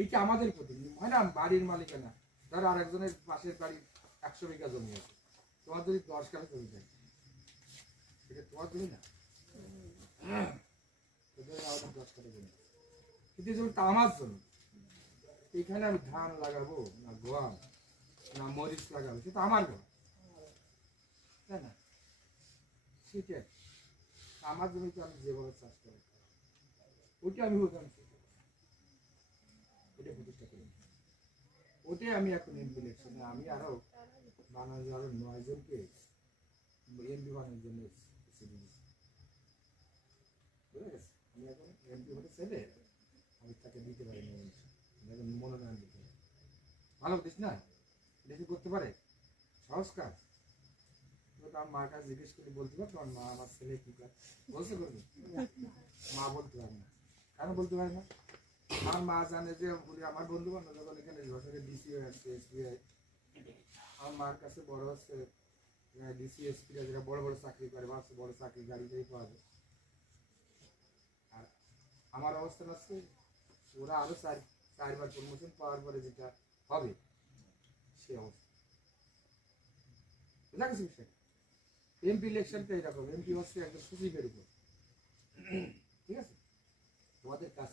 এইটা আমাদের প্রতি হয় না, বাড়ির মালিকানা। ধরো আরেকজনের পাশের বাড়ির 100 বিঘা জমি আছে, তোমার যদি 10 কাঠা জমি থাকে, এটা তোমার জমি না, আমাদের 10 কাঠা জমি, কিন্তু জমিটা আমার জমি। এইখানে আমি ধান লাগাবো না গম না মরিচ লাগাবো, সেটা আমার ঘর, তাই না? সেটাই আমার জমিতে আমি যেভাবে চাষ করি ওইটা আমি ওটা প্রতিষ্ঠা করি। ওটাই আমি এখন এমপি ইলেকশনে আমি আরো বানানো আরো 9 জনকে এমপি বানানোর জন্য বুঝে গেছে। আমি এখন এমপি হতে চাইলে আমি তাকে দিতে পারি না, এখন মনোনয়ন দিতে পারি। ভালো বুঝিস না, দেখি করতে পারে, সহজ কাজ। আমার মার কাছে জিজ্ঞেস করে বলতে পারো তোমার মা আমার ছেলে কি কাজ বলতে করবে? মা বলতে পারে না। কেন বলতে পারে না? আমার মা জানে যে আমার বন্ধু বান্ধব যখন এখানে যশোরে ডিসি আসছে, এসবিআই, আমার মার কাছে বড় হচ্ছে ডিসি এসপি যারা বড় বড় চাকরি করে, ভাবছে বড় চাকরি গাড়িটাই পাওয়া যায়। আর আমার অবস্থান আছে ওরা আরো 4বার প্রমোশন পাওয়ার পরে যেটা হবে সে অবস্থা। বুঝা গেছে বিষয়টা? এমপি ইলেকশনটা এরকম, এমপি হচ্ছে একদম সচিবের উপর, ঠিক আছে? তোমাদের কাজ